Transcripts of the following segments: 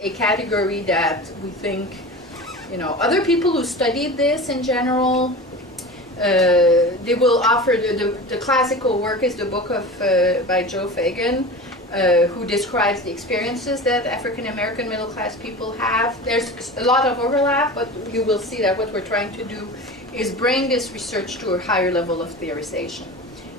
a category that we think, other people who studied this in general, they will offer the classical work is the book of by Joe Fagan, who describes the experiences that African American middle class people have. There's a lot of overlap, but you will see that what we're trying to do is bring this research to a higher level of theorization.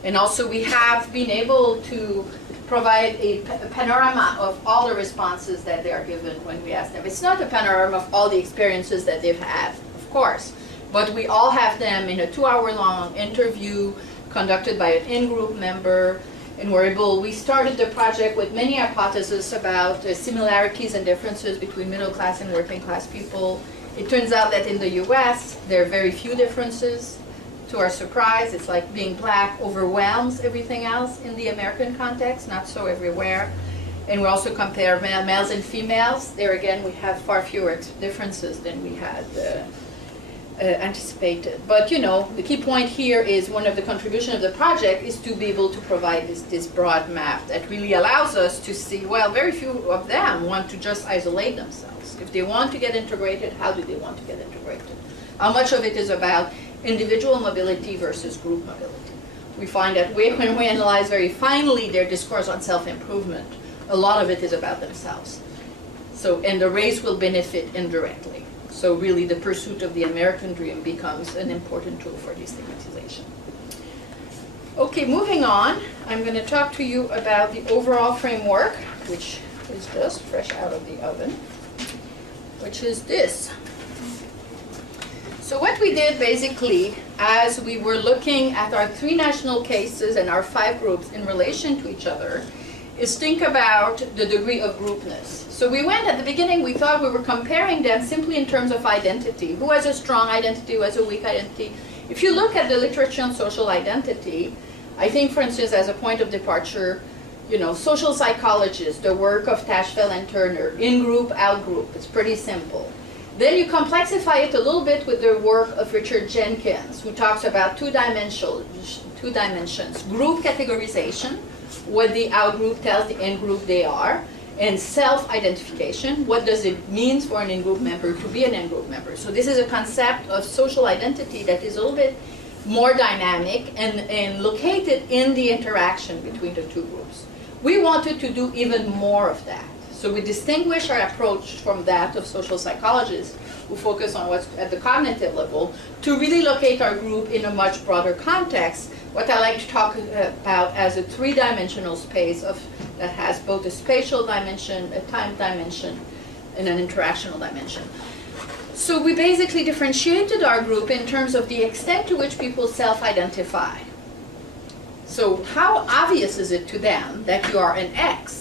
And also we have been able to provide a panorama of all the responses that they are given when we ask them. It's not a panorama of all the experiences that they've had, of course, but we all have them in a 2-hour-long interview conducted by an in-group member, and we started the project with many hypotheses about similarities and differences between middle class and working class people. It turns out that in the US, there are very few differences. To our surprise, it's like being black overwhelms everything else in the American context, not so everywhere. And we also compare males and females. There again, we have far fewer differences than we had anticipated. But the key point here is one of the contributions of the project is to be able to provide this broad map that really allows us to see, well, very few of them want to just isolate themselves. If they want to get integrated, how do they want to get integrated? How much of it is about individual mobility versus group mobility? We find that when we analyze very finely their discourse on self-improvement, a lot of it is about themselves. And the race will benefit indirectly. So really the pursuit of the American dream becomes an important tool for destigmatization. Okay, moving on, I'm going to talk to you about the overall framework, which is just fresh out of the oven, which is this. So what we did basically, as we were looking at our 3 national cases and our 5 groups in relation to each other, is think about the degree of groupness. So we went at the beginning, we thought we were comparing them simply in terms of identity. Who has a strong identity, who has a weak identity? If you look at the literature on social identity, I think, for instance, as a point of departure, social psychologists, the work of Tashfeld and Turner, in-group, out-group, it's pretty simple. Then you complexify it a little bit with the work of Richard Jenkins, who talks about two dimensions, group categorization, what the out-group tells the in-group they are, and self-identification, what does it mean for an in-group member to be an in-group member. So this is a concept of social identity that is a little bit more dynamic and located in the interaction between the 2 groups. We wanted to do even more of that. So we distinguish our approach from that of social psychologists who focus on what's at the cognitive level to really locate our group in a much broader context, what I like to talk about as a 3-dimensional space that has both a spatial dimension, a time dimension, and an interactional dimension. So we basically differentiated our group in terms of the extent to which people self-identify. So how obvious is it to them that you are an X?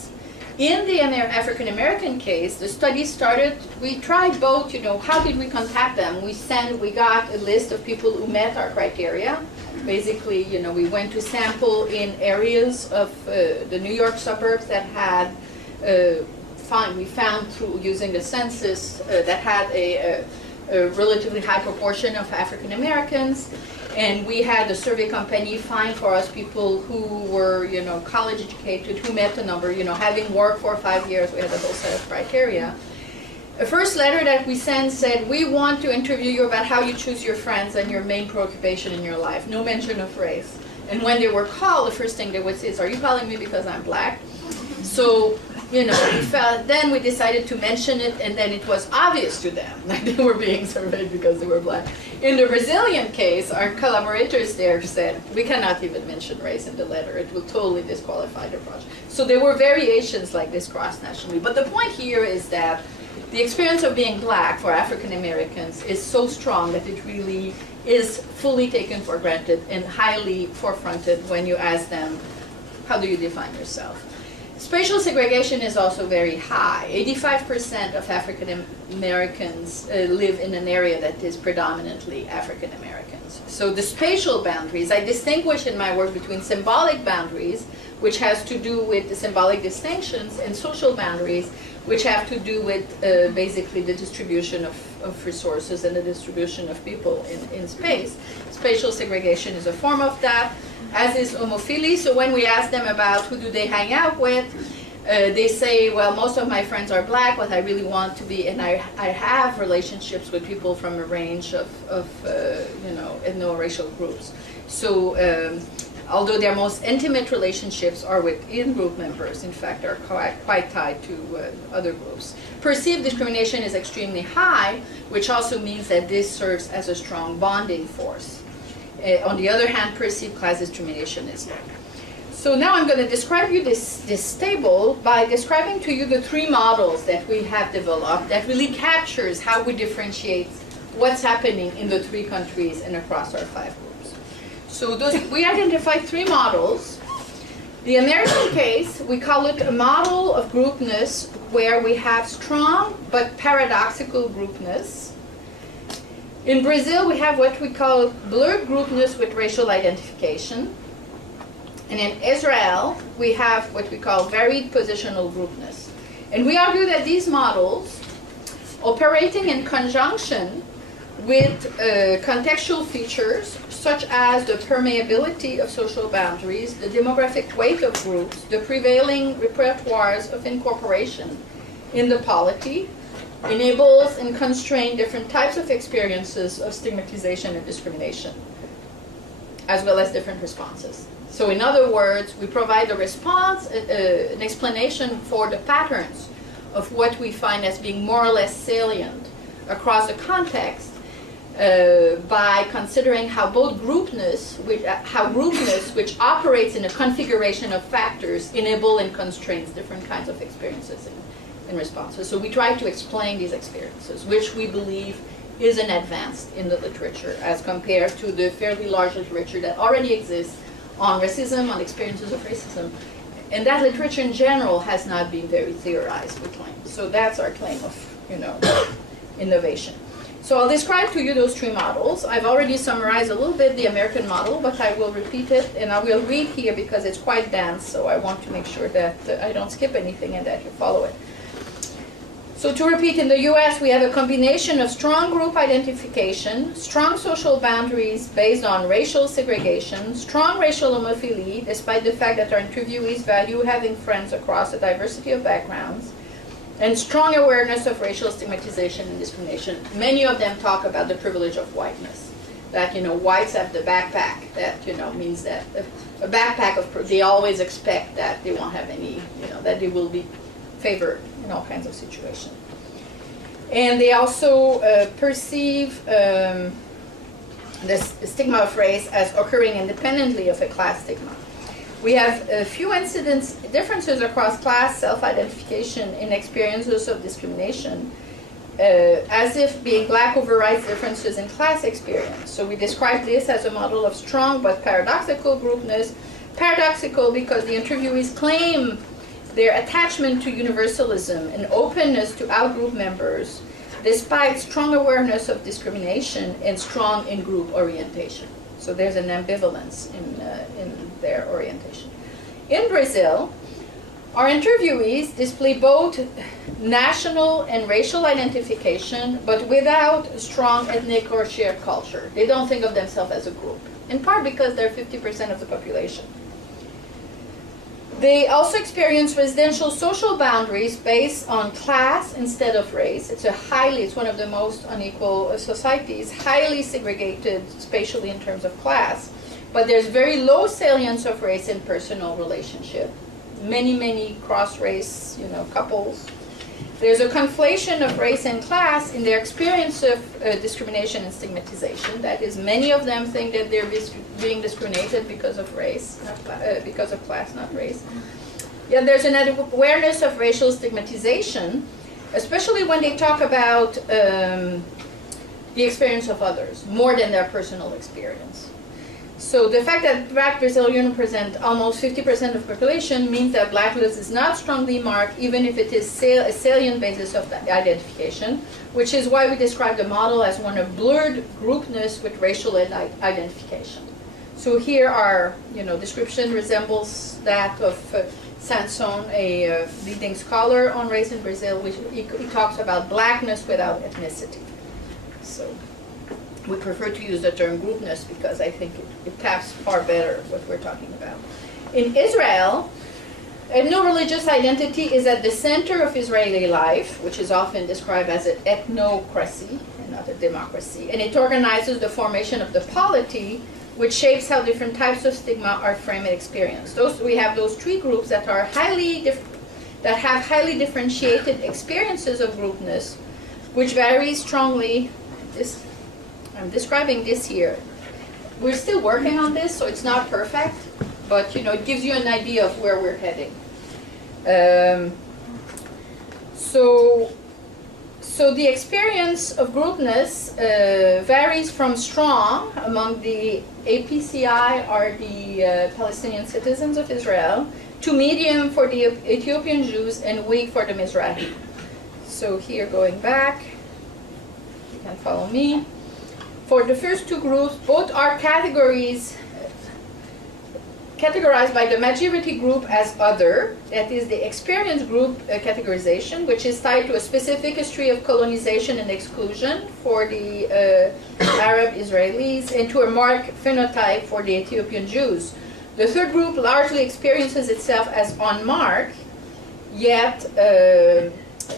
In the African American case, the study started, we tried both, how did we contact them? We got a list of people who met our criteria. Basically, we went to sample in areas of the New York suburbs that had, we found through using the census that had a relatively high proportion of African Americans. And we had the survey company find for us people who were, college educated, who met the number, having worked for 5 years, we had a whole set of criteria. The first letter that we sent said, we want to interview you about how you choose your friends and your main preoccupation in your life. No mention of race. And when they were called, the first thing they would say is, are you calling me because I'm black? So, then we decided to mention it, and then it was obvious to them that they were being surveyed because they were black. In the Brazilian case, our collaborators there said, we cannot even mention race in the letter. It will totally disqualify the project. So there were variations like this cross-nationally. But the point here is that the experience of being black for African Americans is so strong that it really is fully taken for granted and highly forefronted when you ask them, how do you define yourself? Spatial segregation is also very high. 85% of African Americans live in an area that is predominantly African Americans. So the spatial boundaries, I distinguish in my work between symbolic boundaries, which has to do with the symbolic distinctions, and social boundaries, which have to do with basically the distribution of resources and the distribution of people in space. Spatial segregation is a form of that, as is homophily. So when we ask them about who do they hang out with, They say, well, most of my friends are black, but I really want to be, and I have relationships with people from a range of ethno-racial groups. So although their most intimate relationships are with in-group members, in fact, are quite tied to other groups. Perceived discrimination is extremely high, which also means that this serves as a strong bonding force. On the other hand, perceived class discrimination is low. So now I'm going to describe you this table by describing to you the three models that we have developed that really captures how we differentiate what's happening in the three countries and across our 5 groups. So we identified 3 models. The American case, we call it a model of groupness where we have strong but paradoxical groupness. In Brazil, we have what we call blurred groupness with racial identification. And in Israel, we have what we call varied positional groupness. And we argue that these models, operating in conjunction with contextual features such as the permeability of social boundaries, the demographic weight of groups, the prevailing repertoires of incorporation in the polity, enables and constrains different types of experiences of stigmatization and discrimination, as well as different responses. So in other words, we provide a response, an explanation for the patterns of what we find as being more or less salient across the context by considering how groupness, which operates in a configuration of factors, enable and constrains different kinds of experiences and responses. So we try to explain these experiences, which we believe is an advance in the literature as compared to the fairly large literature that already exists on racism, on experiences of racism. And that literature in general has not been very theorized, we claim. So that's our claim of, innovation. So I'll describe to you those 3 models. I've already summarized a little bit the American model, but I will repeat it, and I will read here because it's quite dense, so I want to make sure that I don't skip anything and that you follow it. So to repeat, in the US, we have a combination of strong group identification, strong social boundaries based on racial segregation, strong racial homophily, despite the fact that our interviewees value having friends across a diversity of backgrounds, and strong awareness of racial stigmatization and discrimination. Many of them talk about the privilege of whiteness, that, whites have the backpack, that, means that a backpack of, they always expect that they won't have any, that they will be favored in all kinds of situations. And they also perceive the stigma of race as occurring independently of a class stigma. We have a few differences across class self-identification in experiences of discrimination, as if being black overrides differences in class experience. So we describe this as a model of strong but paradoxical groupness. Paradoxical because the interviewees claim their attachment to universalism and openness to out-group members, despite strong awareness of discrimination and strong in-group orientation. So there's an ambivalence in their orientation. In Brazil, our interviewees display both national and racial identification, but without strong ethnic or shared culture. They don't think of themselves as a group, in part because they're 50% of the population. They also experience residential social boundaries based on class instead of race. It's one of the most unequal societies, highly segregated spatially in terms of class. But there's very low salience of race in personal relationship. Many cross-race, couples. There's a conflation of race and class in their experience of discrimination and stigmatization. That is, many of them think that they're being discriminated because of race, because of class, not race. Yeah, there's an awareness of racial stigmatization, especially when they talk about the experience of others, more than their personal experience. So the fact that Black Brazilians represent almost 50% of the population means that blackness is not strongly marked, even if it is a salient basis of identification, which is why we describe the model as one of blurred groupness with racial identification. So here our description resembles that of Sanson, a leading scholar on race in Brazil, which he talks about blackness without ethnicity. So we prefer to use the term groupness because I think it taps far better what we're talking about. In Israel, No religious identity is at the center of Israeli life, which is often described as an ethnocracy and not a democracy. And it organizes the formation of the polity, which shapes how different types of stigma are framed and experienced. We have those three groups that are that have highly differentiated experiences of groupness, which vary strongly. I'm describing this here. We're still working on this, so it's not perfect, but it gives you an idea of where we're heading. So the experience of groupness varies from strong among the APCI, or the Palestinian citizens of Israel, to medium for the Ethiopian Jews and weak for the Mizrachis. So here, going back, you can follow me. For the first two groups, both are categorized by the majority group as other, that is the experience group categorization, which is tied to a specific history of colonization and exclusion for the Arab Israelis, and to a marked phenotype for the Ethiopian Jews. The third group largely experiences itself as unmarked, yet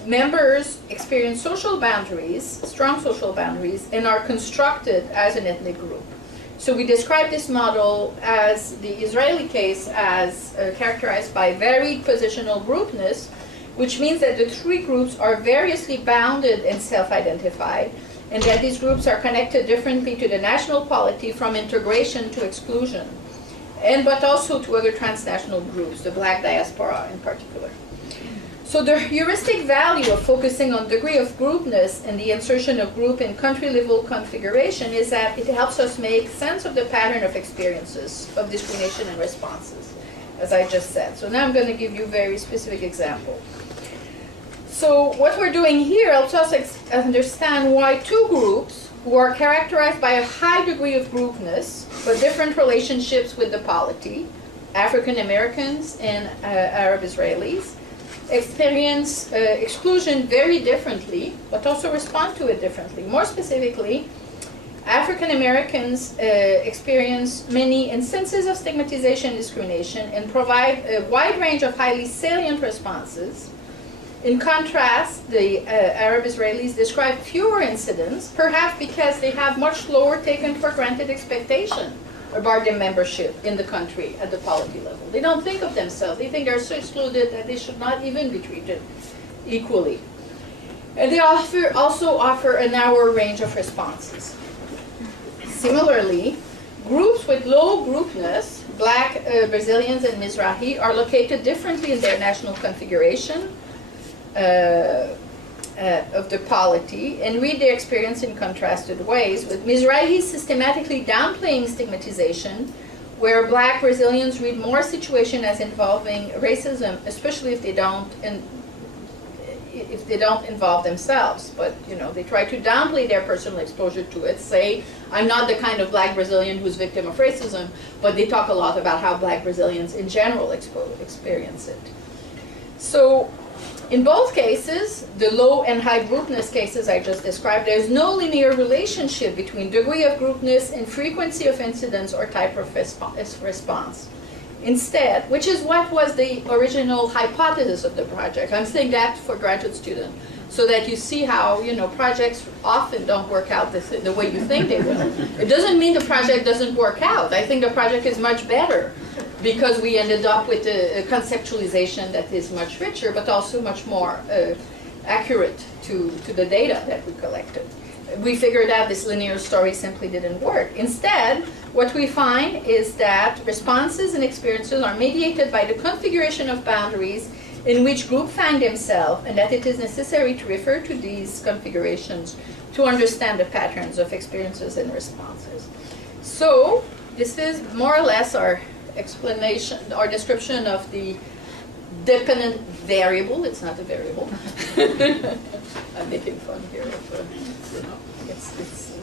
members experience social boundaries, strong social boundaries, and are constructed as an ethnic group. So we describe this model as the Israeli case as characterized by varied positional groupness, which means that the three groups are variously bounded and self-identified, and that these groups are connected differently to the national polity, from integration to exclusion, but also to other transnational groups, the black diaspora in particular. So the heuristic value of focusing on degree of groupness and the insertion of group in country-level configuration is that it helps us make sense of the pattern of experiences of discrimination and responses, as I just said. So now I'm going to give you a very specific example. So what we're doing here helps us understand why two groups who are characterized by a high degree of groupness, but different relationships with the polity, African Americans and Arab Israelis, experience exclusion very differently, but also respond to it differently. More specifically, African Americans experience many instances of stigmatization and discrimination and provide a wide range of highly salient responses. In contrast, the Arab Israelis describe fewer incidents, perhaps because they have much lower taken for granted expectation about their membership in the country at the polity level. They don't think of themselves. They think they're so excluded that they should not even be treated equally. And they also offer a narrower range of responses. Similarly, groups with low groupness, black Brazilians and Mizrahi, are located differently in their national configuration of the polity, and read their experience in contrasted ways, with Mizrahis systematically downplaying stigmatization, where black Brazilians read more situation as involving racism, especially if they don't involve themselves. But they try to downplay their personal exposure to it, say, I'm not the kind of black Brazilian who's victim of racism, but they talk a lot about how black Brazilians in general experience it. So in both cases, the low and high groupness cases I just described, there's no linear relationship between degree of groupness and frequency of incidents or type of response. Instead, which is what was the original hypothesis of the project. I'm saying that for graduate students, so that you see how projects often don't work out the way you think they will. It doesn't mean the project doesn't work out. I think the project is much better, because we ended up with a conceptualization that is much richer, but also much more accurate to the data that we collected. We figured out this linear story simply didn't work. Instead, what we find is that responses and experiences are mediated by the configuration of boundaries in which groups find themselves, and that it is necessary to refer to these configurations to understand the patterns of experiences and responses. So this is more or less our explanation or description of the dependent variable. It's not a variable. I'm making fun here of it's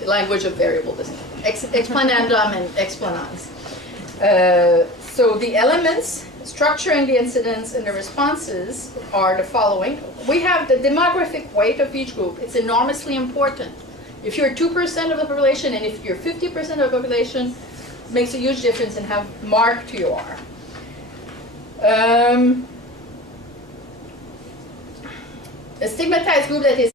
the language of variable, explanandum and explanans. So the elements structuring the incidents and the responses are the following. We have the demographic weight of each group. It's enormously important. If you're 2% of the population and if you're 50% of the population, makes a huge difference in how marked you are. A stigmatized group that is